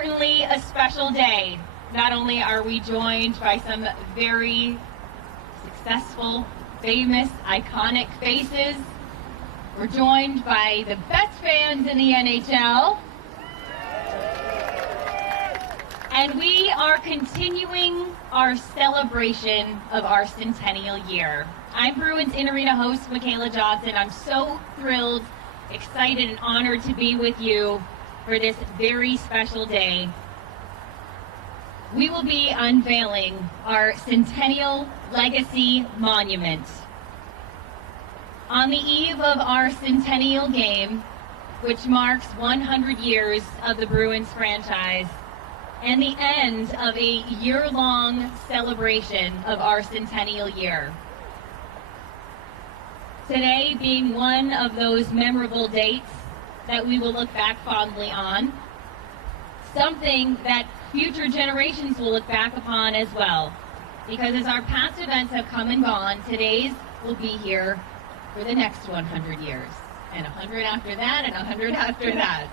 certainly a special day. Not only are we joined by some very successful, famous, iconic faces, we're joined by the best fans in the NHL, and we are continuing our celebration of our centennial year. I'm Bruins in-arena host Michaela Johnson. I'm so thrilled, excited, and honored to be with you for this very special day. We will be unveiling our Centennial Legacy Monument. On the eve of our centennial game, which marks 100 years of the Bruins franchise, and the end of a year-long celebration of our centennial year. Today being one of those memorable dates that we will look back fondly on, something that future generations will look back upon as well. Because as our past events have come and gone, today's will be here for the next 100 years, and 100 after that, and 100 after that.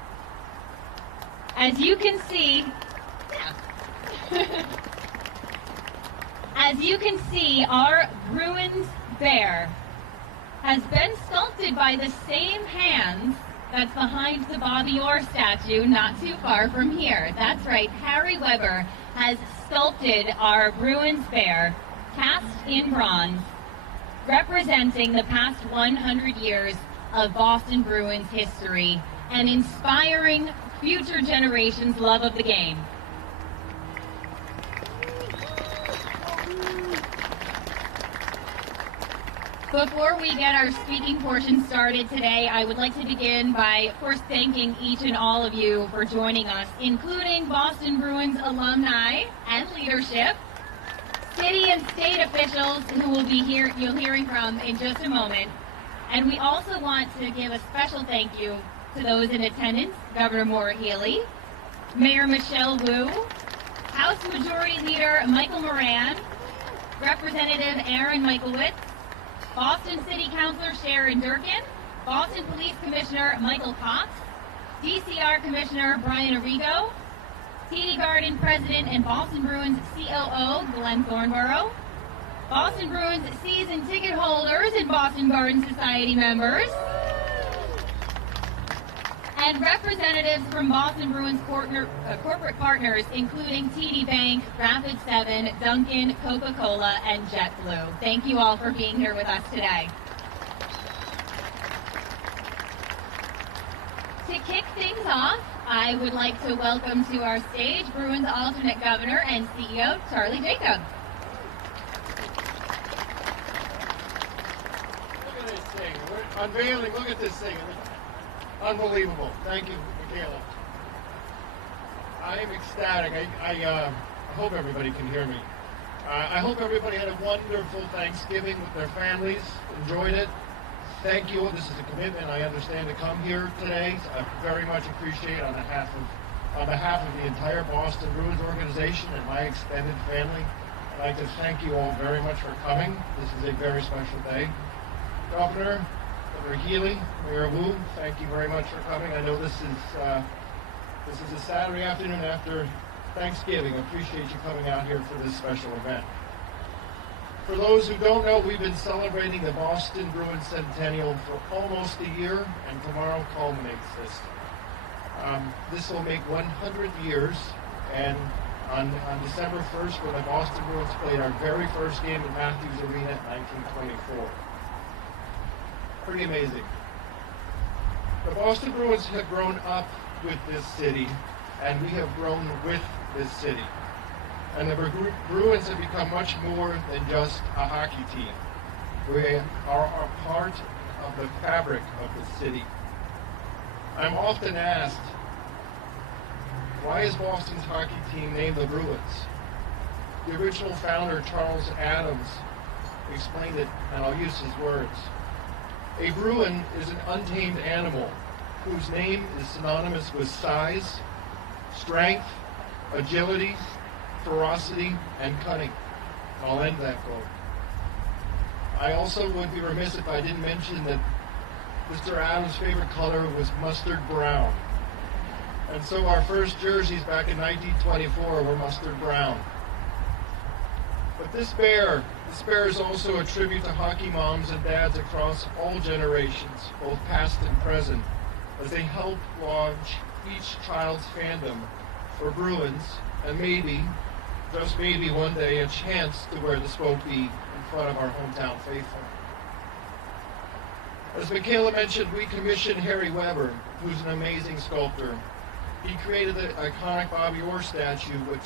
As you can see, as you can see, our Bruins bear has been sculpted by the same hands that's behind the Bobby Orr statue not too far from here. That's right, Harry Weber has sculpted our Bruins bear, cast in bronze, representing the past 100 years of Boston Bruins history and inspiring future generations' love of the game. Before we get our speaking portion started today, I would like to begin by, of course, thanking each and all of you for joining us, including Boston Bruins alumni and leadership, city and state officials who will be you'll hearing from in just a moment. And we also want to give a special thank you to those in attendance, Governor Maura Healey, Mayor Michelle Wu, House Majority Leader Michael Moran, Representative Aaron Michaelwitz, Boston City Councilor Sharon Durkin, Boston Police Commissioner Michael Cox, DCR Commissioner Brian Arrigo, TD Garden President and Boston Bruins COO Glenn Thornborough, Boston Bruins season ticket holders and Boston Garden Society members, and representatives from Boston Bruins corporate partners, including TD Bank, Rapid 7, Dunkin', Coca-Cola, and JetBlue. Thank you all for being here with us today. To kick things off, I would like to welcome to our stage Bruins alternate governor and CEO, Charlie Jacobs. Look at this thing. We're unveiling. Look at this thing. Unbelievable. Thank you, Michaela. I am ecstatic. I hope everybody can hear me. I hope everybody had a wonderful Thanksgiving with their families, enjoyed it. Thank you. This is a commitment, I understand, to come here today. I very much appreciate it on behalf of the entire Boston Bruins organization and my extended family. I'd like to thank you all very much for coming. This is a very special day. Governor Healey, Mayor Wu, thank you very much for coming. I know this is a Saturday afternoon after Thanksgiving. I appreciate you coming out here for this special event. For those who don't know, we've been celebrating the Boston Bruins Centennial for almost a year, and tomorrow culminates this. This will make 100 years, and on December 1st, when the Boston Bruins played our very first game at Matthews Arena in 1924. Pretty amazing. The Boston Bruins have grown up with this city, and we have grown with this city. And the Bruins have become much more than just a hockey team. We are a part of the fabric of the city. I'm often asked, why is Boston's hockey team named the Bruins? The original founder, Charles Adams, explained it, and I'll use his words. A Bruin is an untamed animal whose name is synonymous with size, strength, agility, ferocity, and cunning. I'll end that quote. I also would be remiss if I didn't mention that Mr. Adams' favorite color was mustard brown. And so our first jerseys back in 1924 were mustard brown. But this bear is also a tribute to hockey moms and dads across all generations, both past and present, as they help launch each child's fandom for Bruins, and maybe, just maybe one day, a chance to wear the Spokane in front of our hometown faithful. As Michaela mentioned, we commissioned Harry Weber, who's an amazing sculptor. He created the iconic Bobby Orr statue, which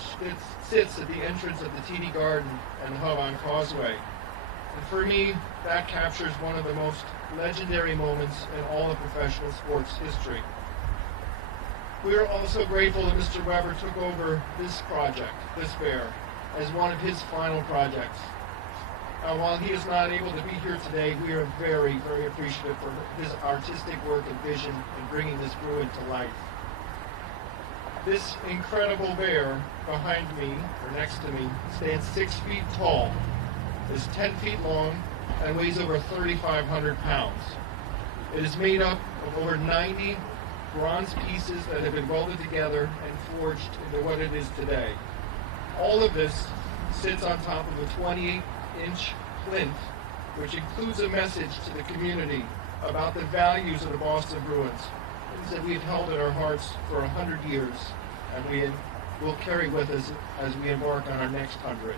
sits at the entrance of the TD Garden and Hub on Causeway. And for me, that captures one of the most legendary moments in all of professional sports history. We are also grateful that Mr. Weber took over this project, this bear, as one of his final projects. While he is not able to be here today, we are very, very appreciative for his artistic work and vision in bringing this Bruin to life. This incredible bear behind me, or next to me, stands 6 feet tall, is 10 feet long, and weighs over 3,500 pounds. It is made up of over 90 bronze pieces that have been welded together and forged into what it is today. All of this sits on top of a 28-inch plinth, which includes a message to the community about the values of the Boston Bruins, things that we've held in our hearts for 100 years, and we will carry with us as we embark on our next 100.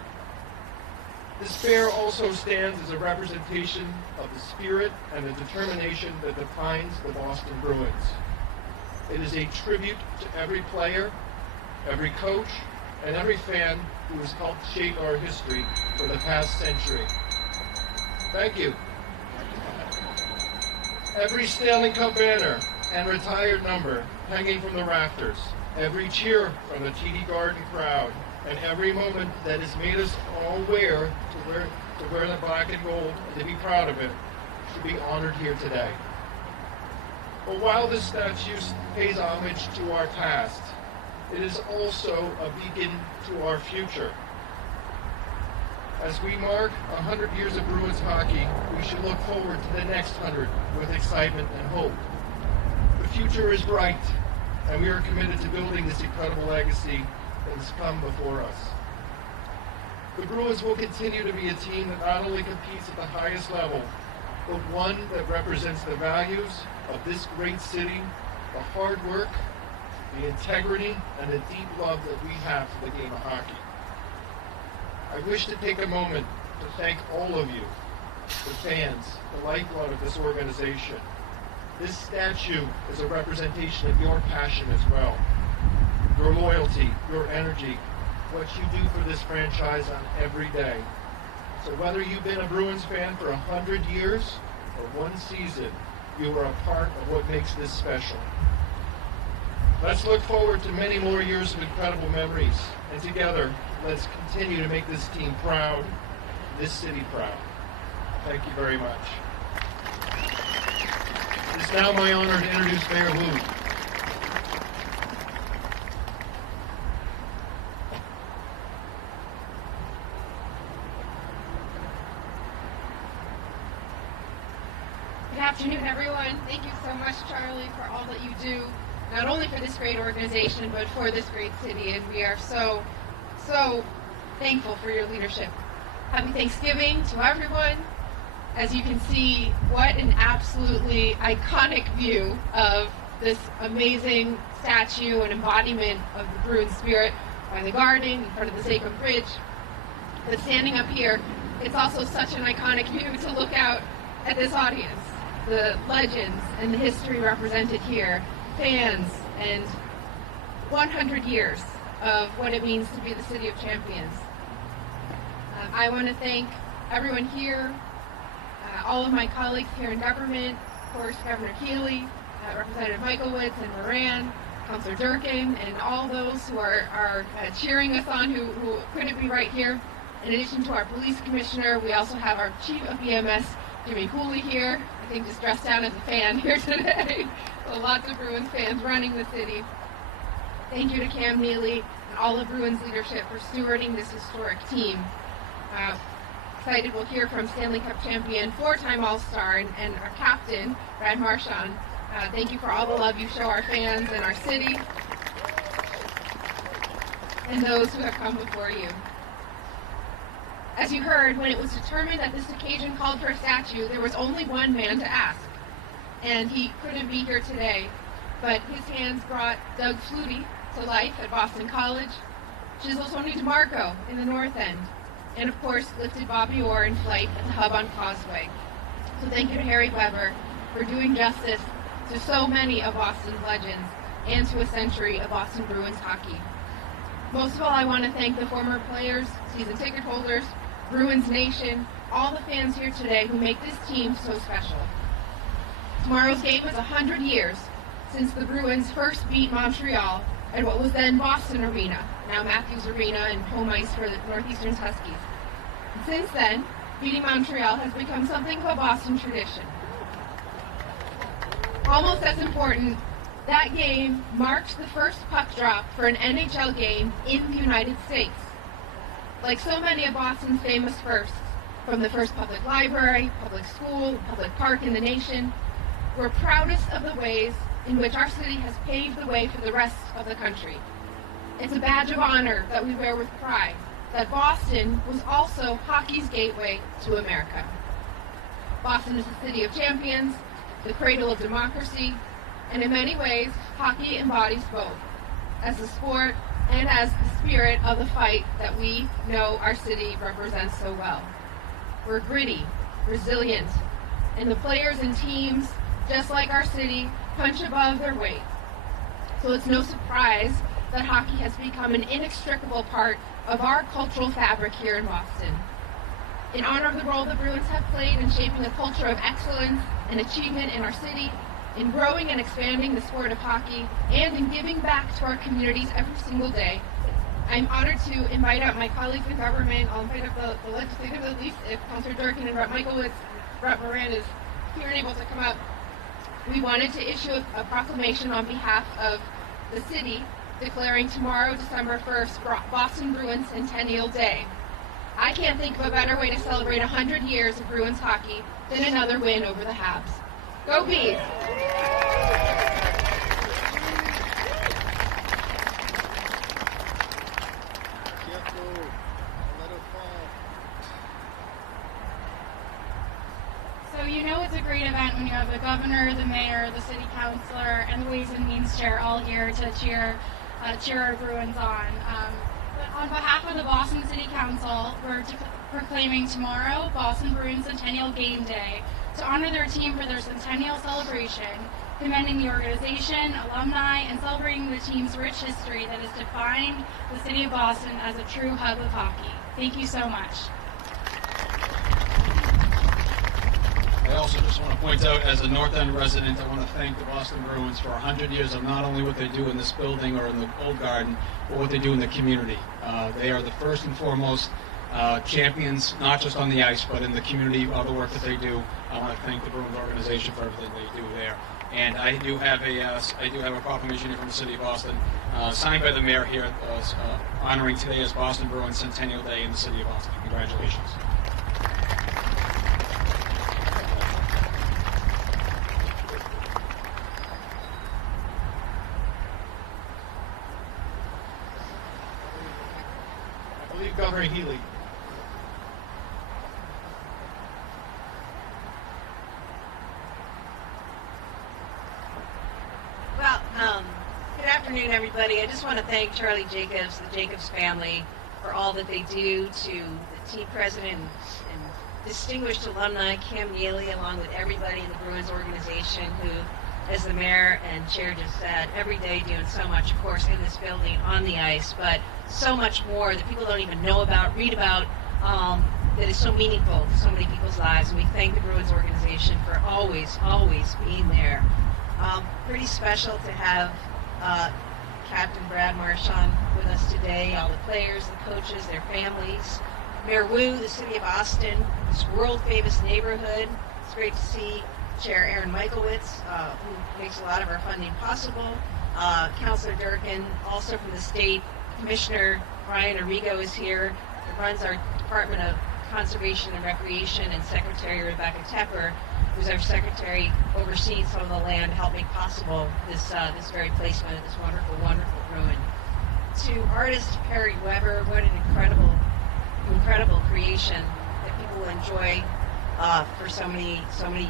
This bear also stands as a representation of the spirit and the determination that defines the Boston Bruins. It is a tribute to every player, every coach, and every fan who has helped shape our history for the past century. Thank you. Every Stanley Cup banner and retired number hanging from the rafters, every cheer from the TD Garden crowd, and every moment that has made us all wear the black and gold and to be proud of it should be honored here today. But while this statue pays homage to our past, it is also a beacon to our future. As we mark 100 years of Bruins hockey, we should look forward to the next 100 with excitement and hope. The future is bright, and we are committed to building this incredible legacy that has come before us. The Bruins will continue to be a team that not only competes at the highest level, but one that represents the values of this great city, the hard work, the integrity, and the deep love that we have for the game of hockey. I wish to take a moment to thank all of you, the fans, the lifeblood of this organization. This statue is a representation of your passion as well, your loyalty, your energy, what you do for this franchise on every day. So whether you've been a Bruins fan for 100 years or one season, you are a part of what makes this special. Let's look forward to many more years of incredible memories, and together, let's continue to make this team proud, this city proud. Thank you very much. It is now my honor to introduce Mayor Healey. Good afternoon, everyone. Thank you so much, Charlie, for all that you do, not only for this great organization, but for this great city. And we are so thankful for your leadership. Happy Thanksgiving to everyone. As you can see, what an absolutely iconic view of this amazing statue and embodiment of the Bruins spirit by the garden in front of the Sacred Bridge. But standing up here, it's also such an iconic view to look out at this audience, the legends and the history represented here, fans, and 100 years of what it means to be the City of Champions. I want to thank everyone here, all of my colleagues here in government, of course, Governor Healey, Representative Michaelwitz and Marchand, Councillor Durkin, and all those who are cheering us on who couldn't be right here. In addition to our police commissioner, we also have our chief of EMS, Jimmy Healey, here. I think just dressed down as a fan here today. So lots of Bruins fans running the city. Thank you to Cam Neely and all of Bruins leadership for stewarding this historic team. Excited we'll hear from Stanley Cup champion, four-time All-Star, and our captain, Brad Marchand. Thank you for all the love you show our fans and our city. and those who have come before you. As you heard, when it was determined that this occasion called for a statue, there was only one man to ask, and he couldn't be here today, but his hands brought Doug Flutie to life at Boston College, chiseled Tony DeMarco in the North End, and of course lifted Bobby Orr in flight at the hub on Causeway. So thank you to Harry Weber for doing justice to so many of Boston's legends and to a century of Boston Bruins hockey. Most of all, I want to thank the former players, season ticket holders, Bruins Nation, all the fans here today who make this team so special. Tomorrow's game is 100 years since the Bruins first beat Montreal at what was then Boston Arena, now Matthews Arena and home ice for the Northeastern Huskies. And since then, beating Montreal has become something of a Boston tradition. Almost as important, that game marked the first puck drop for an NHL game in the United States. Like so many of Boston's famous firsts, from the first public library, public school, public park in the nation, we're proudest of the ways in which our city has paved the way for the rest of the country. It's a badge of honor that we wear with pride, that Boston was also hockey's gateway to America. Boston is the city of champions, the cradle of democracy, and in many ways, hockey embodies both, as the sport and as the spirit of the fight that we know our city represents so well. We're gritty, resilient, and the players and teams, just like our city, punch above their weight. So it's no surprise that hockey has become an inextricable part of our cultural fabric here in Boston. In honor of the role the Bruins have played in shaping a culture of excellence and achievement in our city, in growing and expanding the sport of hockey, and in giving back to our communities every single day, I'm honored to invite out my colleagues in government. I'll invite up the legislative elite if Councilor Durkin and Rep. Michaelwitz, Rep. Marchand is here and able to come up. We wanted to issue a proclamation on behalf of the city declaring tomorrow, December 1st, Boston Bruins Centennial Day. I can't think of a better way to celebrate 100 years of Bruins hockey than another win over the Habs. Go Bees! So you know it's a great event when you have the governor, the mayor, the city councilor, and the Ways and Means chair all here to cheer our Bruins on. But on behalf of the Boston City Council, we're proclaiming tomorrow Boston Bruins Centennial Game Day to honor their team for their centennial celebration, commending the organization, alumni, and celebrating the team's rich history that has defined the city of Boston as a true hub of hockey. Thank you so much. I also just want to point out, as a North End resident, I want to thank the Boston Bruins for 100 years of not only what they do in this building or in the old garden, but what they do in the community. They are the first and foremost champions, not just on the ice, but in the community, all the work that they do. I want to thank the Bruins organization for everything they do there. And I do have a proclamation here from the city of Boston, signed by the mayor here, honoring today as Boston Bruins Centennial Day in the city of Boston. Congratulations. I believe Governor Healey. Well, good afternoon, everybody. I just want to thank Charlie Jacobs, the Jacobs family, for all that they do to the team president and distinguished alumni, Kim Neely, along with everybody in the Bruins organization who, as the mayor and chair just said, every day doing so much, of course, in this building, on the ice, but so much more that people don't even know about, read about, that is so meaningful to so many people's lives. And we thank the Bruins organization for always, always being there. Pretty special to have Captain Brad Marchand with us today, all the players, the coaches, their families. Mayor Wu, the city of Austin, this world-famous neighborhood. It's great to see Chair Aaron Michaelwitz, who makes a lot of our funding possible. Councilor Durkin, also from the state. Commissioner Brian Arrigo is here, who runs our Department of Conservation and Recreation, and Secretary Rebecca Tepper, who's our secretary overseeing some of the land, help make possible this very placement of this wonderful, wonderful ruin. to artist Perry Weber, what an incredible creation that people will enjoy for so many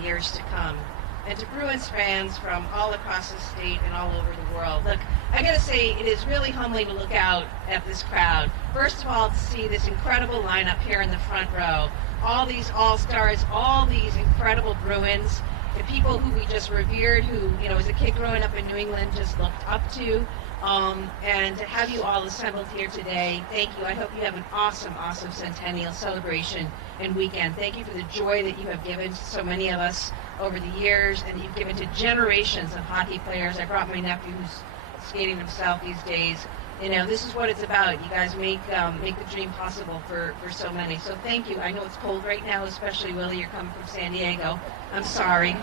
years to come. And to Bruins fans from all across the state and all over the world. Look, I gotta say, it is really humbling to look out at this crowd. First of all, to see this incredible lineup here in the front row. All these all-stars, all these incredible Bruins, the people who we just revered, who, you know, as a kid growing up in New England, just looked up to. And to have you all assembled here today, thank you. I hope you have an awesome Centennial celebration and weekend. Thank you for the joy that you have given to so many of us over the years, and you've given to generations of hockey players. I brought my nephew who's skating himself these days. You know, this is what it's about. You guys make the dream possible for so many. So thank you. I know it's cold right now, especially Willie, you're coming from San Diego. I'm sorry. You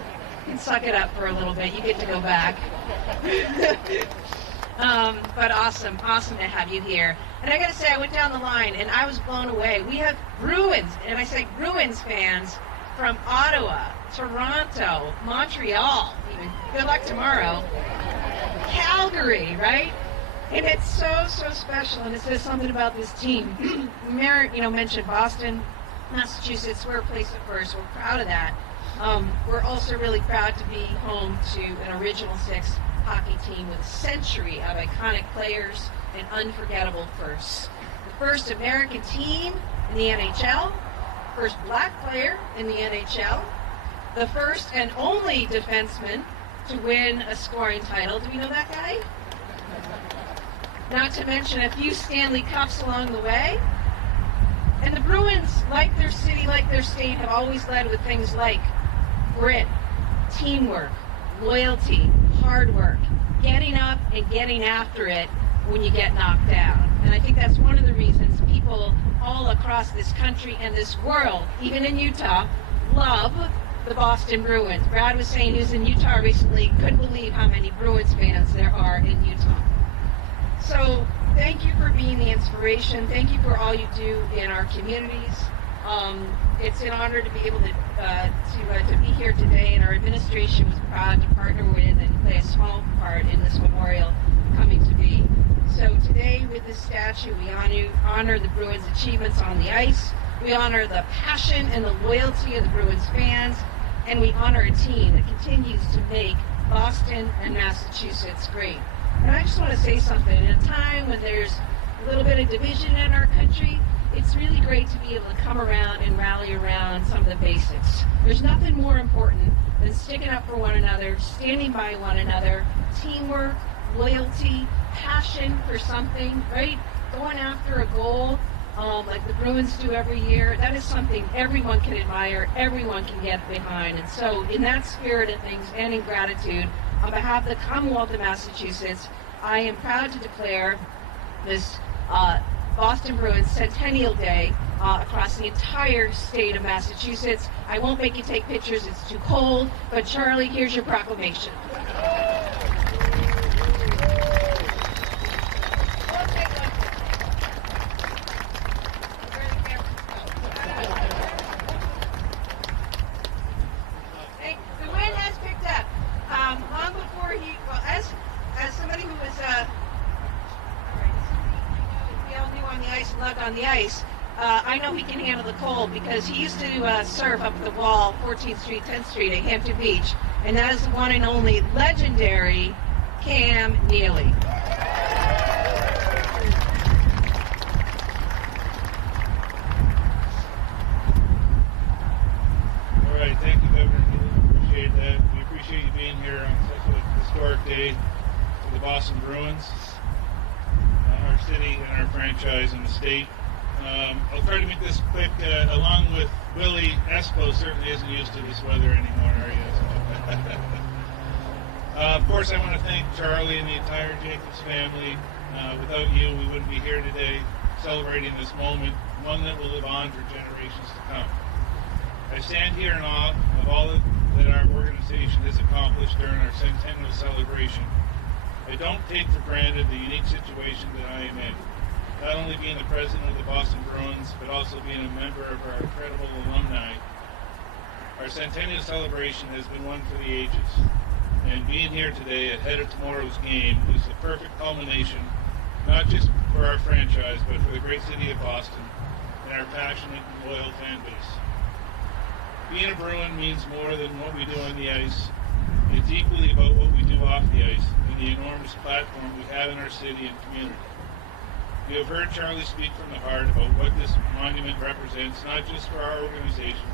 can suck it up for a little bit. You get to go back. But awesome to have you here. And I gotta say, I went down the line and I was blown away. We have Bruins, and I say Bruins fans from Ottawa, Toronto, Montreal, even. Good luck tomorrow. Calgary, right? And it's so special, and it says something about this team. Mayor, mentioned Boston, Massachusetts. We're a place of first. We're proud of that. We're also really proud to be home to an Original Six hockey team with a century of iconic players and unforgettable firsts. The first American team in the NHL, first black player in the NHL, the first and only defenseman to win a scoring title. Do we know that guy? Not to mention a few Stanley Cups along the way. And the Bruins, like their city, like their state, have always led with things like grit, teamwork, loyalty, hard work, getting up and getting after it when you get knocked down. And I think that's one of the reasons people all across this country and this world, even in Utah, love the Boston Bruins. Brad was saying he was in Utah recently, couldn't believe how many Bruins fans there are in Utah. So thank you for being the inspiration. Thank you for all you do in our communities. It's an honor to be able to be here today, and our administration was proud to partner with and play a small part in this memorial coming to be. So today, with this statue, we honor the Bruins' achievements on the ice. We honor the passion and the loyalty of the Bruins fans, and we honor a team that continues to make Boston and Massachusetts great. And I just want to say something. In a time when there's a little bit of division in our country, it's really great to be able to come around and rally around some of the basics. There's nothing more important than sticking up for one another, standing by one another, teamwork, loyalty, passion for something, right? Going after a goal like the Bruins do every year. That is something everyone can admire, everyone can get behind. And so in that spirit of things and in gratitude, on behalf of the Commonwealth of Massachusetts, I am proud to declare this Boston Bruins Centennial Day across the entire state of Massachusetts. I won't make you take pictures, it's too cold, but Charlie, here's your proclamation. The wind has picked up. Long before as somebody who was on the ice and loved on the ice, I know he can handle the cold because he used to surf up the wall, 14th Street, 10th Street at Hampton Beach, and that is the one and only legendary Cam Neely. All right, thank you, Governor Neely. Appreciate that. We appreciate you being here on such a historic day for the Boston Bruins, our city and our franchise in the state. I'll try to make this quick. Along with Willie, Espo certainly isn't used to this weather anymore, are you? Of course, I want to thank Charlie and the entire Jacobs family. Without you, we wouldn't be here today celebrating this moment, one that will live on for generations to come. I stand here in awe of all that our organization has accomplished during our Centennial celebration. I don't take for granted the unique situation that I am in. Not only being the president of the Boston Bruins, but also being a member of our incredible alumni. Our Centennial celebration has been one for the ages. And being here today ahead of tomorrow's game is the perfect culmination not just for our franchise, but for the great city of Boston and our passionate and loyal fan base. Being a Bruin means more than what we do on the ice. It's equally about what we do off the ice and the enormous platform we have in our city and community. You have heard Charlie speak from the heart about what this monument represents, not just for our organization,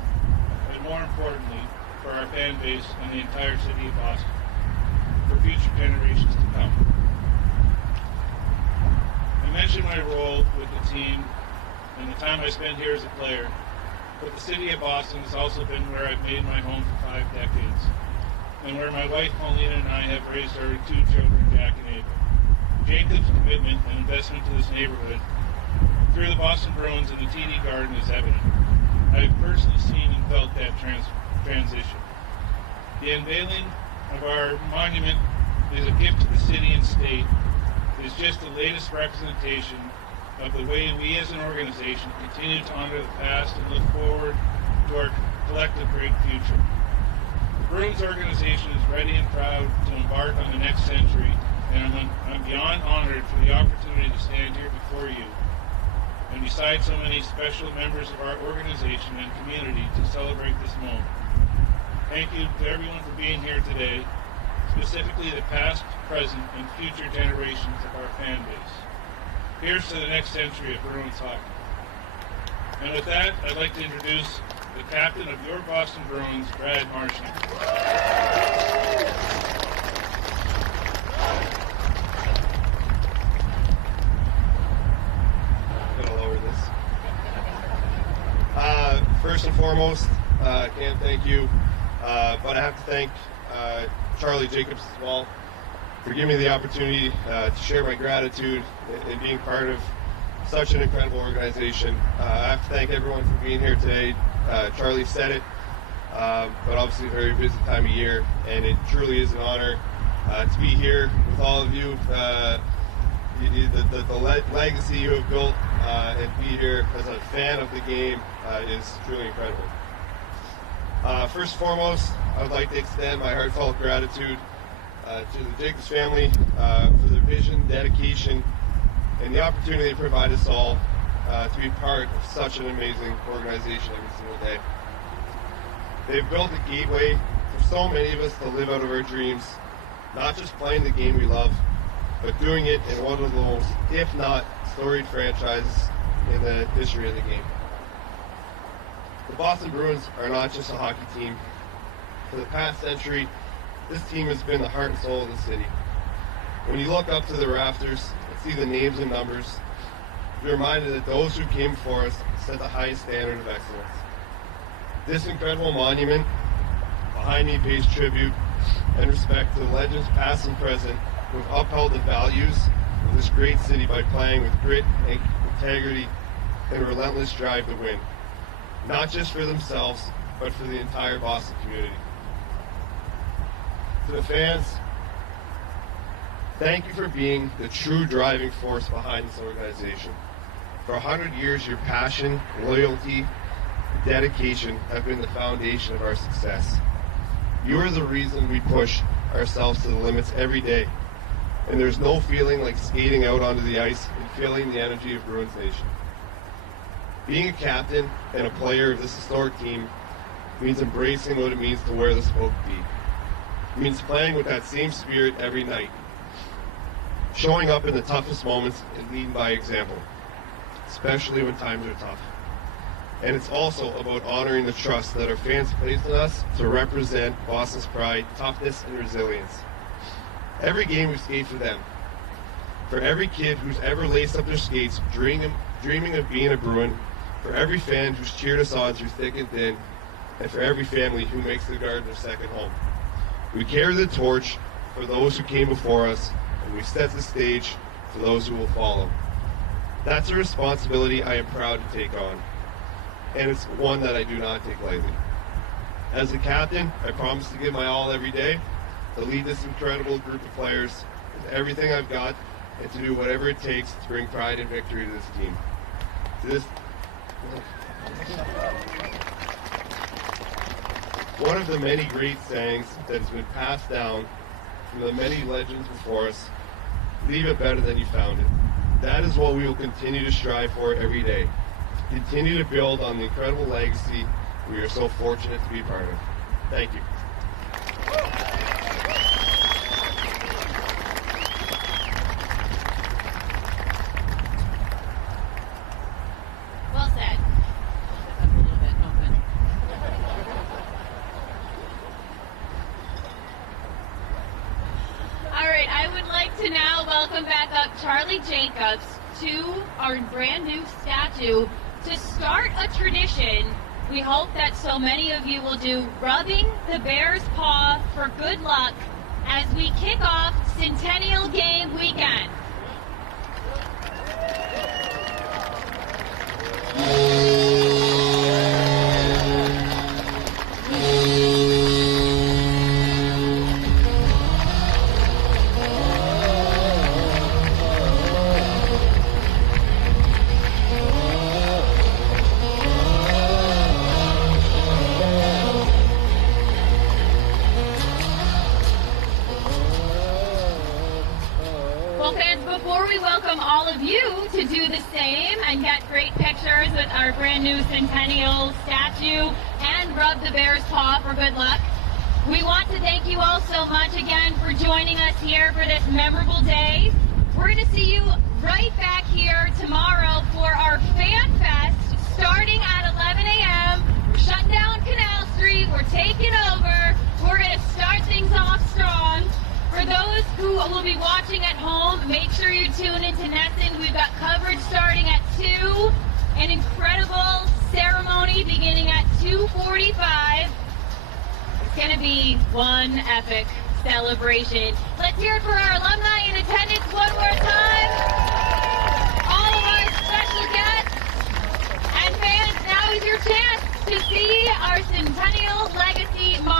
but more importantly, for our fan base and the entire city of Boston, for future generations to come. I mentioned my role with the team and the time I spent here as a player, but the city of Boston has also been where I've made my home for 5 decades, and where my wife Paulina and I have raised our 2 children, Jack and Ava. Jacob's commitment and investment to this neighborhood through the Boston Bruins and the TD Garden is evident. I have personally seen and felt that transition. The unveiling of our monument is a gift to the city and state. It is just the latest representation of the way we as an organization continue to honor the past and look forward to our collective great future. The Bruins organization is ready and proud to embark on the next century, and I'm beyond honored for the opportunity to stand here before you and beside so many special members of our organization and community to celebrate this moment. Thank you to everyone for being here today, specifically the past, present, and future generations of our fan base. Here's to the next century of Bruins hockey. And with that, I'd like to introduce the captain of your Boston Bruins, Brad Marchand. First and foremost, can't thank you, but I have to thank Charlie Jacobs as well for giving me the opportunity to share my gratitude in being part of such an incredible organization. I have to thank everyone for being here today. Charlie said it, but obviously a very busy time of year, and it truly is an honor to be here with all of you. The legacy you have built and be here as a fan of the game is truly incredible. First and foremost, I would like to extend my heartfelt gratitude to the Jacobs family for their vision, dedication, and the opportunity to provide us all to be part of such an amazing organization every single day. They've built a gateway for so many of us to live out of our dreams, not just playing the game we love, but doing it in one of the most, if not storied franchises in the history of the game. The Boston Bruins are not just a hockey team. For the past century, this team has been the heart and soul of the city. When you look up to the rafters and see the names and numbers, you're reminded that those who came before us set the highest standard of excellence. This incredible monument behind me pays tribute and respect to the legends past and present who have upheld the values of this great city by playing with grit and integrity and a relentless drive to win, not just for themselves, but for the entire Boston community. To the fans, thank you for being the true driving force behind this organization. For 100 years, your passion, loyalty, and dedication have been the foundation of our success. You are the reason we push ourselves to the limits every day, and there's no feeling like skating out onto the ice and feeling the energy of Bruins Nation. Being a captain and a player of this historic team means embracing what it means to wear the spoke D. It means playing with that same spirit every night, showing up in the toughest moments and leading by example, especially when times are tough. And it's also about honoring the trust that our fans place in us to represent Boston's pride, toughness, and resilience. Every game we skate for them. For every kid who's ever laced up their skates, dreaming of being a Bruin, for every fan who's cheered us on through thick and thin, and for every family who makes the Garden their second home. We carry the torch for those who came before us, and we set the stage for those who will follow. That's a responsibility I am proud to take on, and it's one that I do not take lightly. As a captain, I promise to give my all every day, to lead this incredible group of players with everything I've got, and to do whatever it takes to bring pride and victory to this team. One of the many great sayings that has been passed down from the many legends before us, leave it better than you found it. That is what we will continue to strive for every day. Continue to build on the incredible legacy we are so fortunate to be part of. Thank you. Well said. A little bit open. All right, I would like to now welcome back up Charlie Jacobs to our brand new statue to start a tradition. We hope that so many of you will do rubbing the bear's paw for good luck as we kick off Centennial Game Weekend. Well, fans, before we welcome all of you to do the same and get great pictures with our brand new Centennial statue and rub the bear's paw for good luck, we want to thank you all so much again for joining us here for this memorable day. We're going to see you right back here tomorrow for our Fan Fest starting at 11 a.m. We're shutting down Canal Street. We're taking over. We're going to start things off strong. For those who will be watching at home, make sure you tune into NESN. We've got coverage starting at 2, an incredible ceremony beginning at 2:45. It's going to be one epic celebration. Let's hear it for our alumni.